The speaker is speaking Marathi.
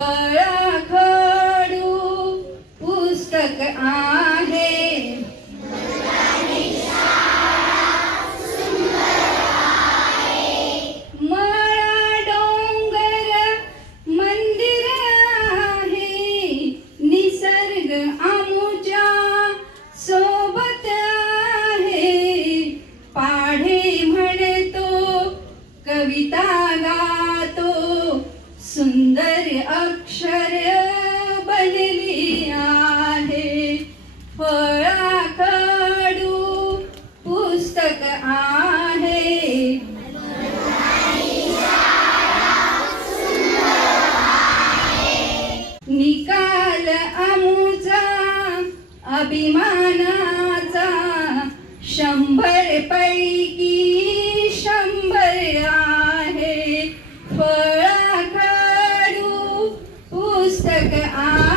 खडू पुस्तक आहे मळा डोंगर मंदिर आहे निसर्ग आमुच्या सोबत आहे पाढे म्हणतो कविता गातो सुंदर अक्षर बनली आहे फळाखडू पुस्तक आहे निकाल आमुचा अभिमानाचा 100 पैकी 100 आहे फळाखडू पुस्तक आहे